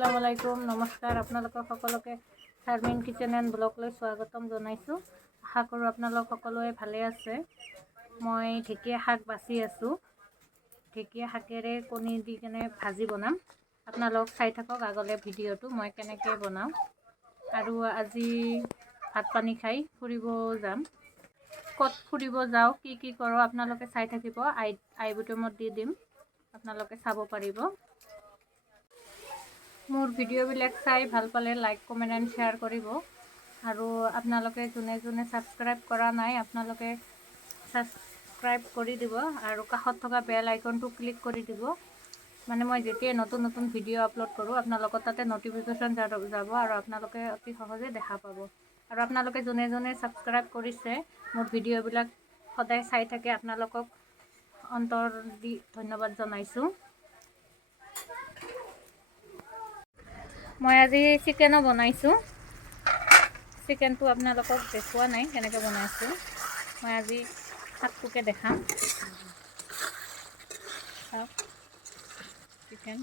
আসসালামু আলাইকুম নমস্কাৰ আপোনালোকক সকলোকে শাৰমিন কিচেন এণ্ড ব্লগলৈ স্বাগতম জনাইছোঁ। আশা কৰোঁ আপোনালোক সকলোৱে ভালে আছে। মই ঢেকীয়া শাক বাছি আছোঁ। ঢেকীয়া শাকেৰে কণী দি কেনে ভাজি বনাম। আপোনালোক চাই থাকক আগলৈ ভিডিঅ'টো মই কেনেকৈ বনাওঁ। আৰু আজি ভাত পানী খাই ফুৰিব যাম। ক'ত ফুৰিব যাওঁ কি কৰোঁ আপোনালোকে চাই থাকিব। আই বুটমত দি দিম, আপোনালোকে চাব পাৰিব। মোৰ ভিডিঅ'বিলাক চাই ভাল পালে লাইক কমেণ্ট এণ্ড শ্বেয়াৰ কৰিব। আৰু আপোনালোকে যোনে যোনে ছাবস্ক্ৰাইব কৰা নাই আপোনালোকে ছাবস্ক্ৰাইব কৰি দিব আৰু কাষত থকা বেল আইকনটো ক্লিক কৰি দিব। মানে মই যেতিয়াই নতুন নতুন ভিডিঅ' আপলোড কৰোঁ আপোনালোকৰ তাতে নটিফিকেশ্যন যাব আৰু আপোনালোকে অতি সহজে দেখা পাব। আৰু আপোনালোকে যোনে যোনে ছাবস্ক্ৰাইব কৰিছে মোৰ ভিডিঅ'বিলাক সদায় চাই থাকে আপোনালোকক অন্তৰ দি ধন্যবাদ জনাইছোঁ। মই আজি চিকেনো বনাইছোঁ। চিকেনটো আপোনালোকক দেখুওৱা নাই কেনেকৈ বনাইছোঁ। মই আজি শাকটোকে দেখাম। চাওক চিকেন।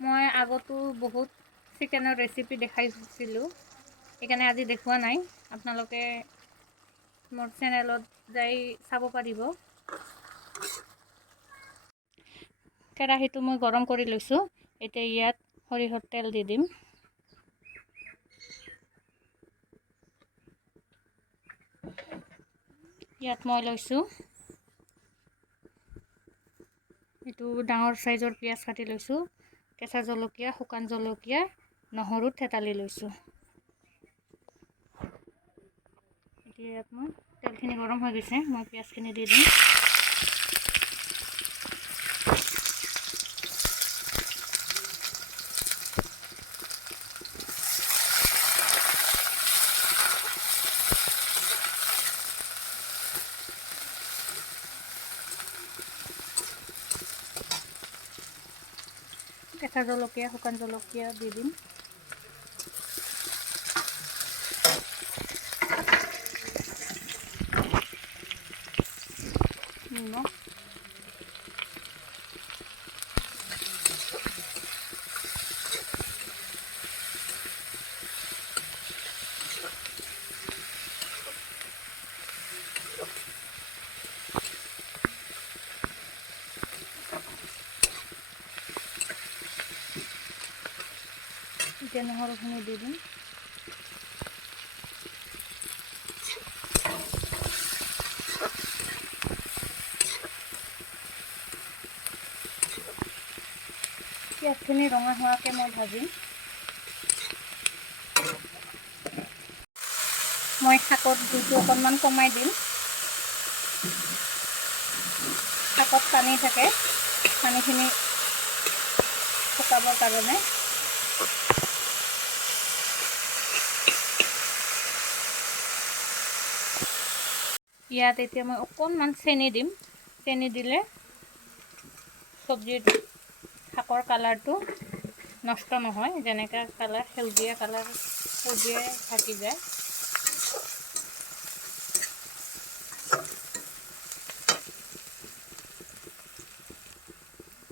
মই আগতো বহুত চিকেনৰ ৰেচিপি দেখাইছিলোঁ, সেইকাৰণে আজি দেখুওৱা নাই। আপোনালোকে মোৰ চেনেলত যাই চাব পাৰিব। কেৰাহীটো মই গৰম কৰি লৈছোঁ। এতিয়া ইয়াত সৰিয়হৰ তেল দি দিম। ইয়াত মই লৈছোঁ এইটো ডাঙৰ চাইজৰ পিঁয়াজ কাটি লৈছোঁ, কেঁচা জলকীয়া, শুকান জলকীয়া, নহৰু থেতালি লৈছোঁ। এতিয়া ইয়াত মই তেলখিনি গৰম হৈ গৈছে, মই পিঁয়াজখিনি দি দিম। কেঁচা জলকীয়া, শুকান জলকীয়া দি দিম। নিমখ, এতিয়া নহৰুখিনি দি দিম। পিঁয়াজখিনি ৰঙা হোৱাকৈ মই ভাজিম। মই শাকত জুইটো অকণমান কমাই দিম। শাকত পানী থাকে, পানীখিনি শুকাবৰ কাৰণে। ইয়াত এতিয়া মই অকণমান চেনি দিম। চেনি দিলে চব্জিৰ শাকৰ কালাৰটো নষ্ট নহয়, যেনেকৈ কালাৰ সেউজীয়া কালাৰ সেউজীয়াই থাকি যায়।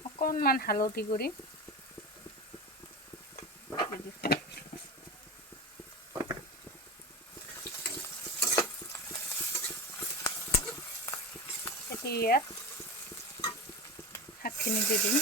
অকণমান হালধি গুড়ি দি দিছোঁ। এতিয়া ইয়াত শাকখিনি দি দিম।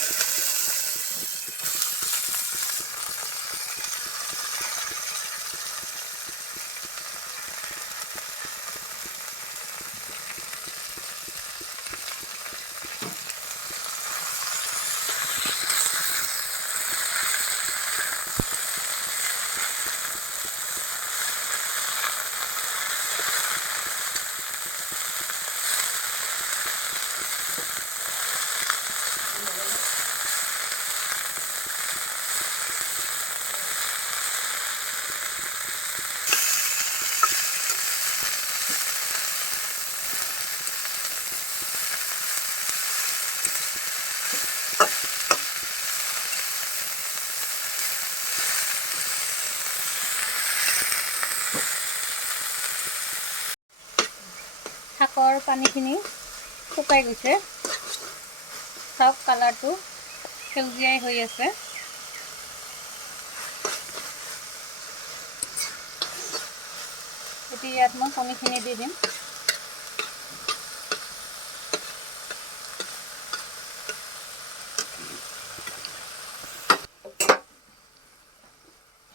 শাকৰ পানীখিনি শুকাই গৈছে। চাওক কালাৰটো সেউজীয়াই হৈ আছে। এতিয়া ইয়াত মই কণীখিনি দি দিম।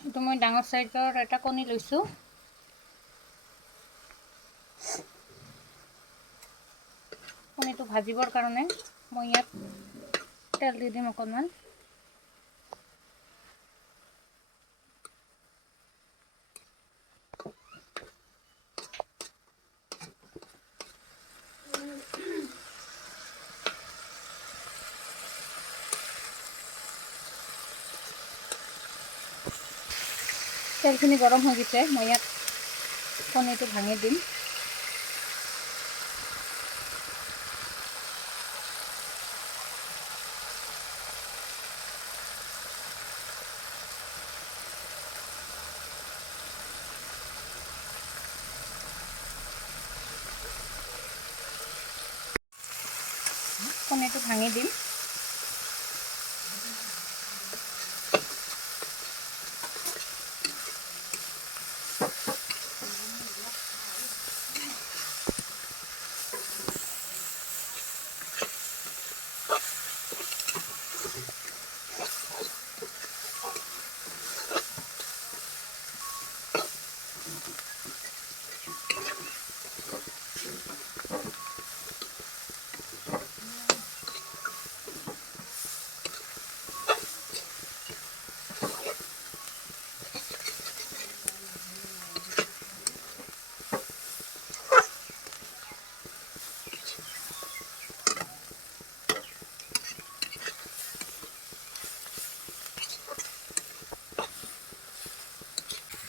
এইটো মই ডাঙৰ চাইজৰ এটা কণী লৈছোঁ। কণীটো ভাজিবৰ কাৰণে মই ইয়াত তেল দি দিম অকণমান। তেলখিনি গৰম হৈ গৈছে, মই ইয়াত কণীটো ভাঙি দিম। কণীটো ভাঙি দিম।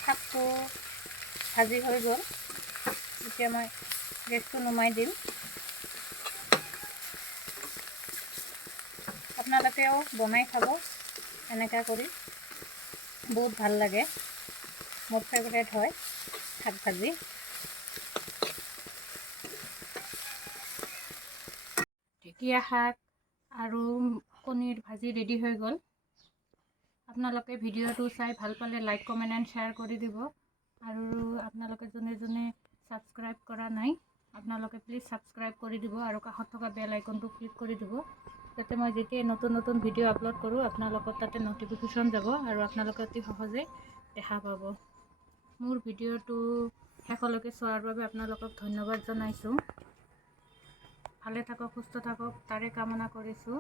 শাকটো ভাজি হৈ গ'ল। এতিয়া মই গেছটো নুমাই দিম। আপোনালোকেও বনাই খাব এনেকুৱা কৰি, বহুত ভাল লাগে। মোৰ ফেভৰেট হয় শাক ভাজি। ঢেকীয়া শাক আৰু কণীৰ ভাজি ৰেডি হৈ গ'ল। আপোনালোকে ভিডিঅ'টো চাই ভাল পালে লাইক কমেণ্ট এণ্ড শ্বেয়াৰ কৰি দিব। আৰু আপোনালোকে যোনে যোনে ছাবস্ক্ৰাইব কৰা নাই, আপোনালোকে প্লিজ ছাবস্ক্ৰাইব কৰি দিব আৰু কাষত থকা বেল আইকনটো ক্লিক কৰি দিব, যাতে মই যেতিয়াই নতুন নতুন ভিডিঅ' আপলোড কৰোঁ আপোনালোকৰ তাতে ন'টিফিকেশ্যন যাব আৰু আপোনালোকে অতি সহজে দেখা পাব। মোৰ ভিডিঅ'টো শেষলৈকে চোৱাৰ বাবে আপোনালোকক ধন্যবাদ জনাইছোঁ। ভালে থাকক, সুস্থ থাকক তাৰে কামনা কৰিছোঁ।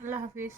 আল্লাহ হাফিজ।